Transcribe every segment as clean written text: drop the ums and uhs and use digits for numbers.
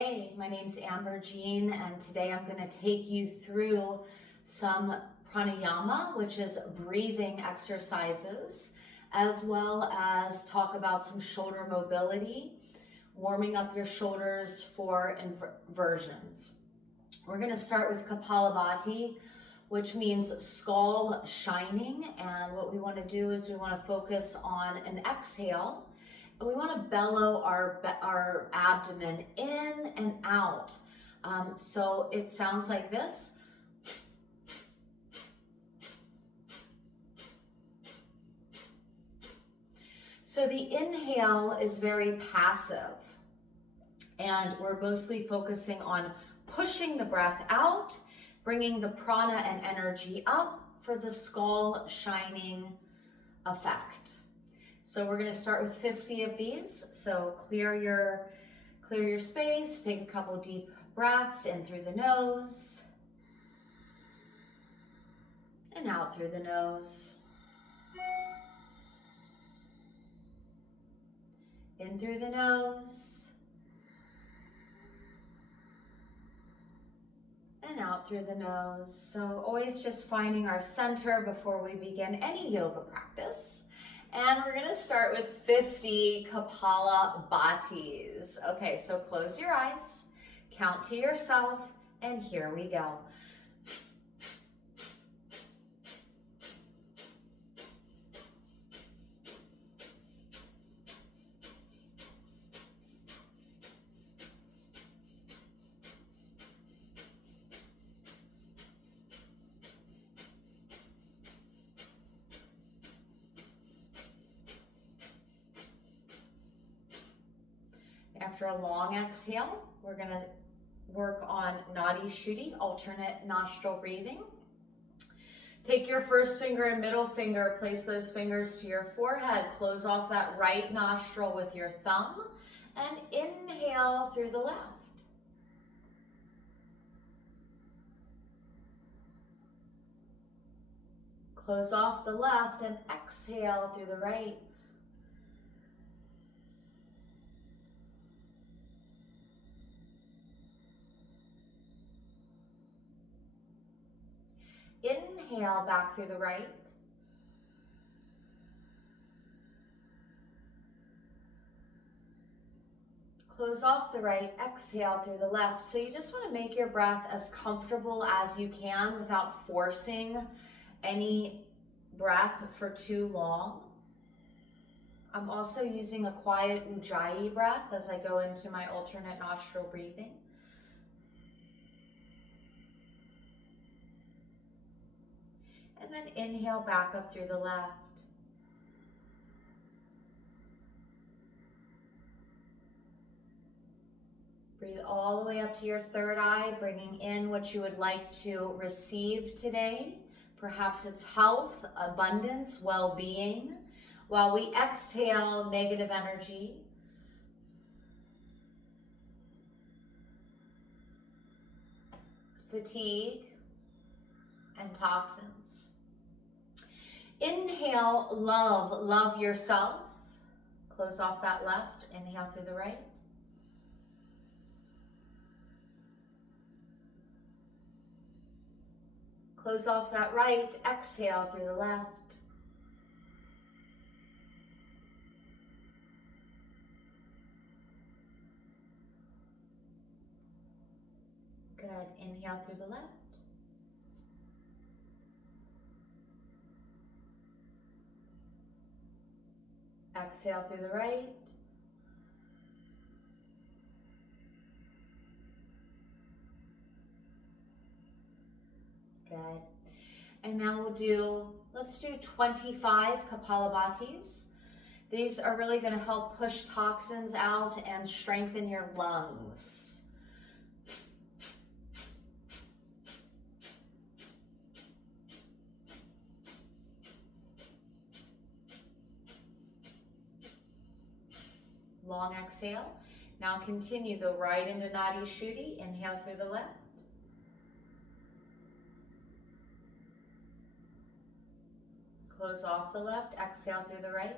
Hey, my name's Amber Jean, and today I'm going to take you through some pranayama, which is breathing exercises, as well as talk about some shoulder mobility, warming up your shoulders for inversions. We're going to start with Kapalabhati, which means skull shining, and what we want to do is we want to focus on an exhale. And we want to bellow our abdomen in and out. So it sounds like this. So the inhale is very passive, and we're mostly focusing on pushing the breath out, bringing the prana and energy up for the skull shining effect. So we're going to start with 50 of these. So clear your space, take a couple deep breaths in through the nose and out through the nose. In through the nose and out through the nose. So always just finding our center before we begin any yoga practice. And we're gonna start with 50 Kapalabhatis. Okay, so close your eyes, count to yourself, and here we go. After a long exhale, we're going to work on Nadi Shuddhi, alternate nostril breathing. Take your first finger and middle finger, place those fingers to your forehead, close off that right nostril with your thumb, and inhale through the left. Close off the left and exhale through the right. Inhale back through the right. Close off the right, exhale through the left. So you just want to make your breath as comfortable as you can without forcing any breath for too long. I'm also using a quiet Ujjayi breath as I go into my alternate nostril breathing. And then inhale back up through the left. Breathe all the way up to your third eye, bringing in what you would like to receive today. Perhaps it's health, abundance, well-being. While we exhale negative energy. Fatigue and toxins. Inhale, love yourself. Close off that left, inhale through the right. Close off that right, exhale through the left. Good, inhale through the left. Exhale through the right. Good. And now let's do 25 Kapalabhatis. These are really going to help push toxins out and strengthen your lungs. Long exhale. Now continue, go right into Nadi Shuddhi. Inhale through the left. Close off the left, exhale through the right.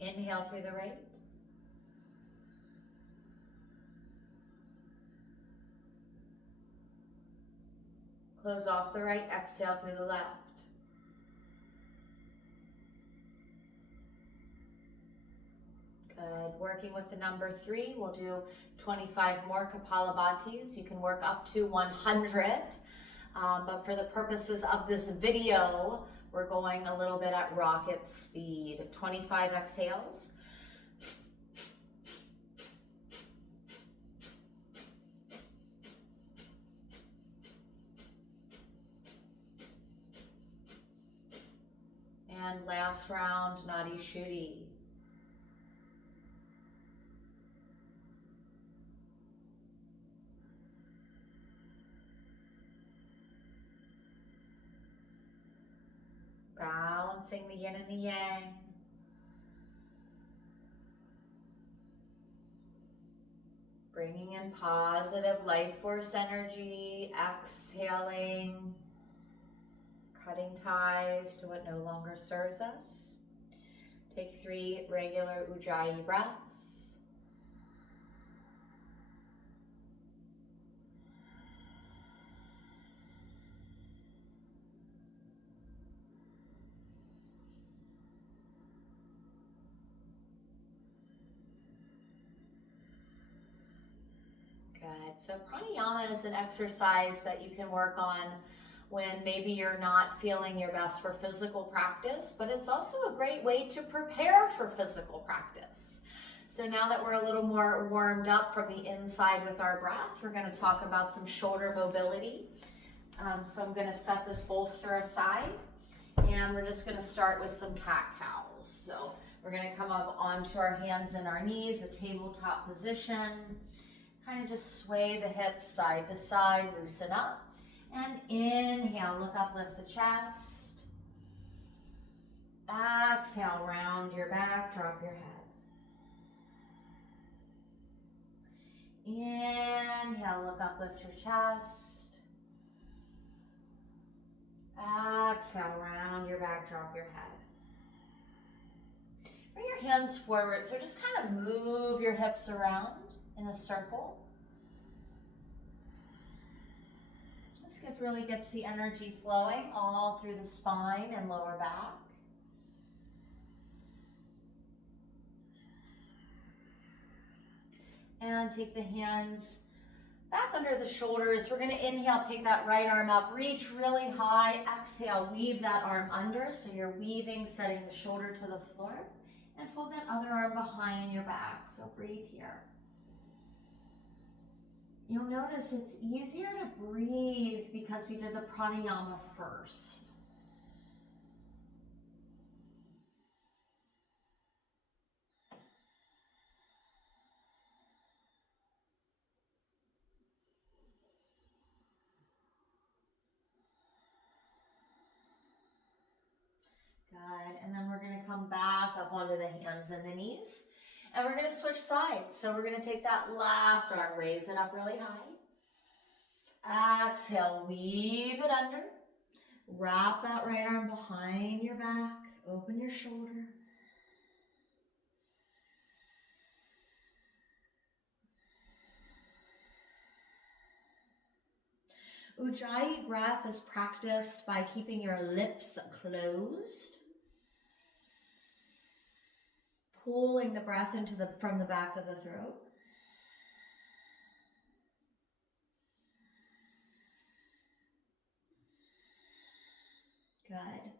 Inhale through the right. Close off the right, exhale through the left. Good. Working with the number 3, we'll do 25 more Kapalabhatis. You can work up to 100, but for the purposes of this video, we're going a little bit at rocket speed. 25 exhales. And last round, Nadi Shuddhi. Balancing the yin and the yang. Bringing in positive life force energy, exhaling, cutting ties to what no longer serves us. Take 3 regular Ujjayi breaths. Good. So pranayama is an exercise that you can work on when maybe you're not feeling your best for physical practice, but it's also a great way to prepare for physical practice. So now that we're a little more warmed up from the inside with our breath, we're going to talk about some shoulder mobility. So I'm going to set this bolster aside, and we're just going to start with some cat-cows. So we're going to come up onto our hands and our knees, a tabletop position. Kind of just sway the hips side to side, loosen up. And inhale, look up, lift the chest. Exhale, round your back, drop your head. Inhale, look up, lift your chest. Exhale, round your back, drop your head. Bring your hands forward, so just kind of move your hips around in a circle. This really gets the energy flowing all through the spine and lower back. And take the hands back under the shoulders. We're going to inhale, take that right arm up, reach really high. Exhale, weave that arm under. So you're weaving, setting the shoulder to the floor. And fold that other arm behind your back. So breathe here. You'll notice it's easier to breathe because we did the pranayama first. Good, and then we're going to come back up onto the hands and the knees. And we're going to switch sides. So we're going to take that left arm, raise it up really high. Exhale, weave it under. Wrap that right arm behind your back. Open your shoulder. Ujjayi breath is practiced by keeping your lips closed. Pulling the breath from the back of the throat. Good.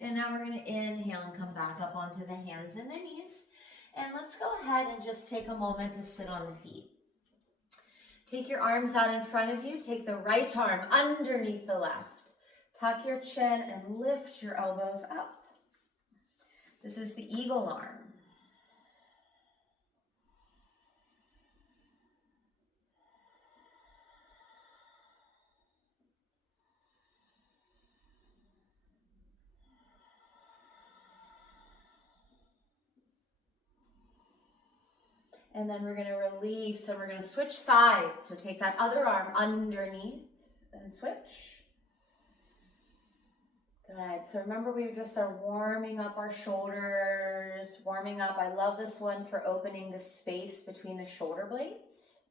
And now we're going to inhale and come back up onto the hands and the knees. And let's go ahead and just take a moment to sit on the feet. Take your arms out in front of you. Take the right arm underneath the left. Tuck your chin and lift your elbows up. This is the eagle arm. And then we're going to release and we're going to switch sides. So take that other arm underneath and switch. Good. Good. So remember, we just are warming up our shoulders, warming up. I love this one for opening the space between the shoulder blades.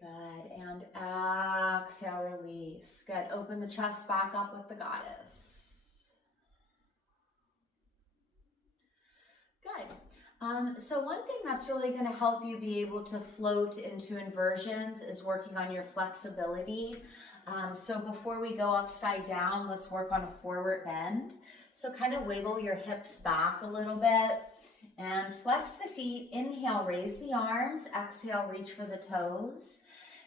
Good. And exhale, release. Good. Open the chest back up with the goddess. Good. So one thing that's really going to help you be able to float into inversions is working on your flexibility. So before we go upside down, let's work on a forward bend. So kind of wiggle your hips back a little bit and flex the feet. Inhale, raise the arms. Exhale, reach for the toes.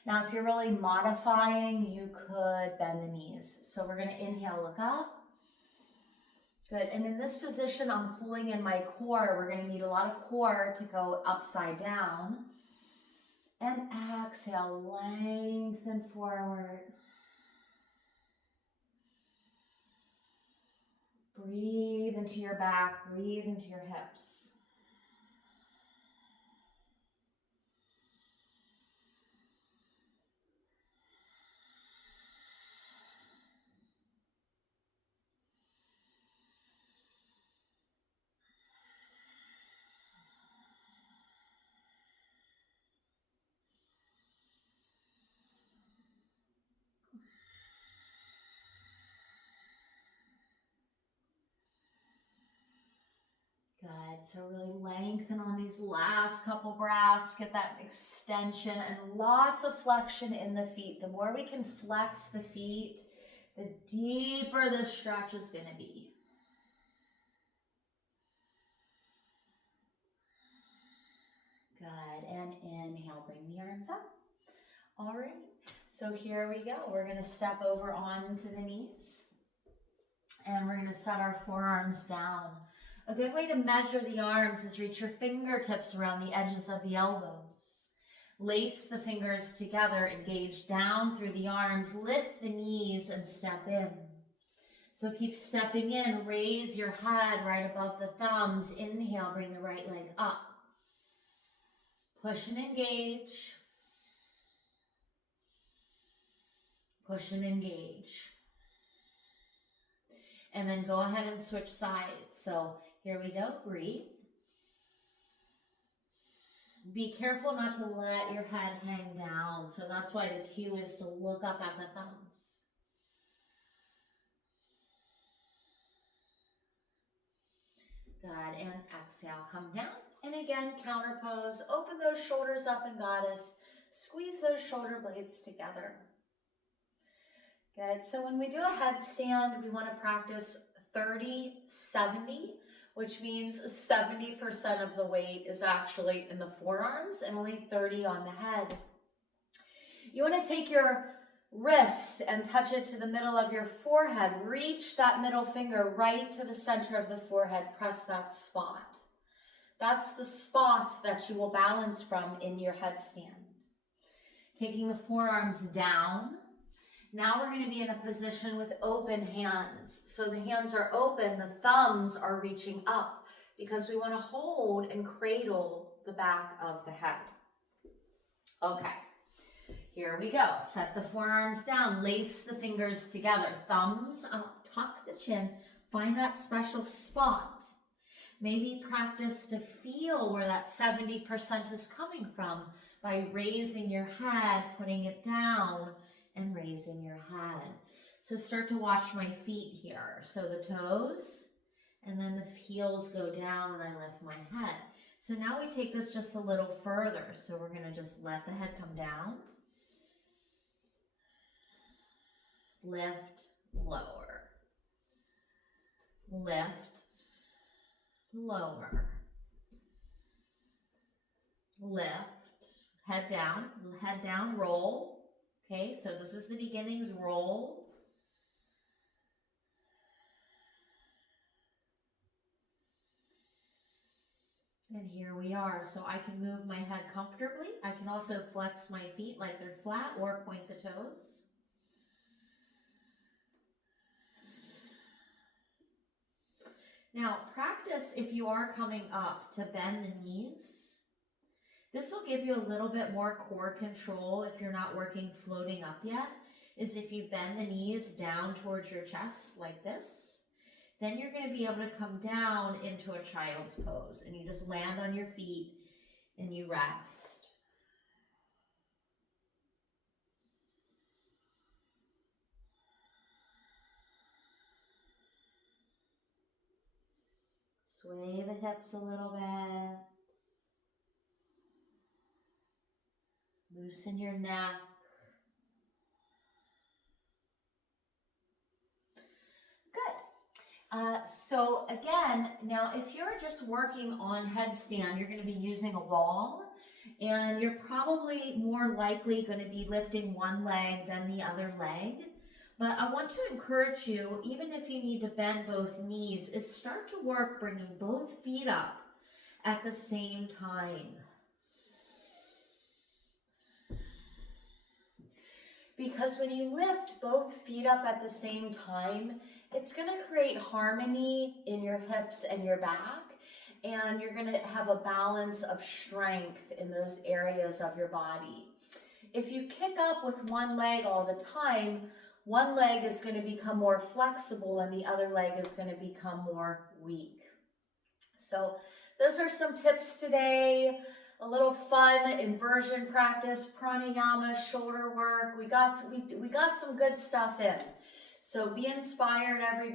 Now, if you're really modifying, you could bend the knees. So we're going to inhale, look up. Good. And in this position, I'm pulling in my core. We're going to need a lot of core to go upside down. And exhale, lengthen forward. Breathe into your back, breathe into your hips. Good. So really lengthen on these last couple breaths. Get that extension and lots of flexion in the feet. The more we can flex the feet, the deeper the stretch is going to be. Good. And inhale, bring the arms up. All right. So here we go. We're going to step over onto the knees. And we're going to set our forearms down. A good way to measure the arms is reach your fingertips around the edges of the elbows. Lace the fingers together, engage down through the arms, lift the knees and step in. So keep stepping in, raise your head right above the thumbs. Inhale, bring the right leg up. Push and engage. Push and engage. And then go ahead and switch sides. So here we go, breathe. Be careful not to let your head hang down. So that's why the cue is to look up at the thumbs. Good, and exhale, come down. And again, counter pose. Open those shoulders up in goddess. Squeeze those shoulder blades together. Good, so when we do a headstand, we want to practice 30-70, which means 70% of the weight is actually in the forearms and only 30 on the head. You want to take your wrist and touch it to the middle of your forehead. Reach that middle finger right to the center of the forehead. Press that spot. That's the spot that you will balance from in your headstand. Taking the forearms down. Now we're going to be in a position with open hands. So the hands are open, the thumbs are reaching up because we want to hold and cradle the back of the head. Okay, here we go. Set the forearms down, lace the fingers together, thumbs up, tuck the chin, find that special spot. Maybe practice to feel where that 70% is coming from by raising your head, putting it down, and raising your head. So start to watch my feet here. So the toes, and then the heels go down when I lift my head. So now we take this just a little further. So we're going to just let the head come down. Lift, lower. Lift, lower. Lift, head down, roll. Okay, so this is the beginnings, roll. And here we are. So I can move my head comfortably. I can also flex my feet like they're flat or point the toes. Now practice if you are coming up to bend the knees. This will give you a little bit more core control if you're not working floating up yet, is if you bend the knees down towards your chest like this, then you're going to be able to come down into a child's pose, and you just land on your feet and you rest. Sway the hips a little bit. Loosen your neck. Good. So again, now if you're just working on headstand, you're going to be using a wall, and you're probably more likely going to be lifting one leg than the other leg. But I want to encourage you, even if you need to bend both knees, is start to work bringing both feet up at the same time. Because when you lift both feet up at the same time, it's going to create harmony in your hips and your back, and you're going to have a balance of strength in those areas of your body. If you kick up with one leg all the time, one leg is going to become more flexible and the other leg is going to become more weak. So those are some tips today. A little fun inversion practice, pranayama, shoulder work. We got some good stuff in. So be inspired, everybody.